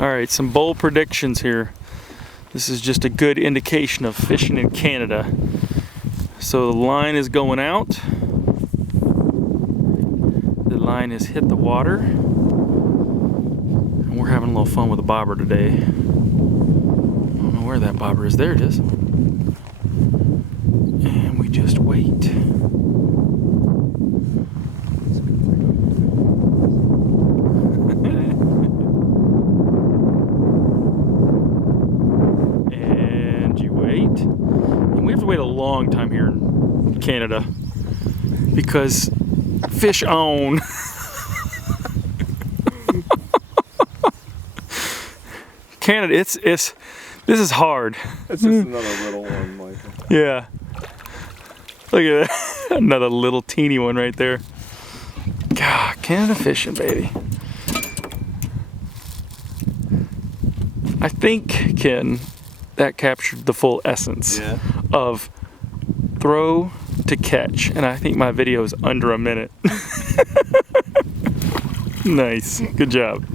Alright, some bold predictions here. This is just a good indication of fishing in Canada. So the line is going out. The line has hit the water. And we're having a little fun with the bobber today. I don't know where that bobber is. There it is. And we just wait. And we have to wait a long time here in Canada because fish on. Canada, this is hard. It's just another little one, Michael. Yeah. Look at that. Another little teeny one right there. God, Canada fishing, baby. I think, Ken, that captured the full essence of throw to catch, and I think my video is under a minute. Nice, good job.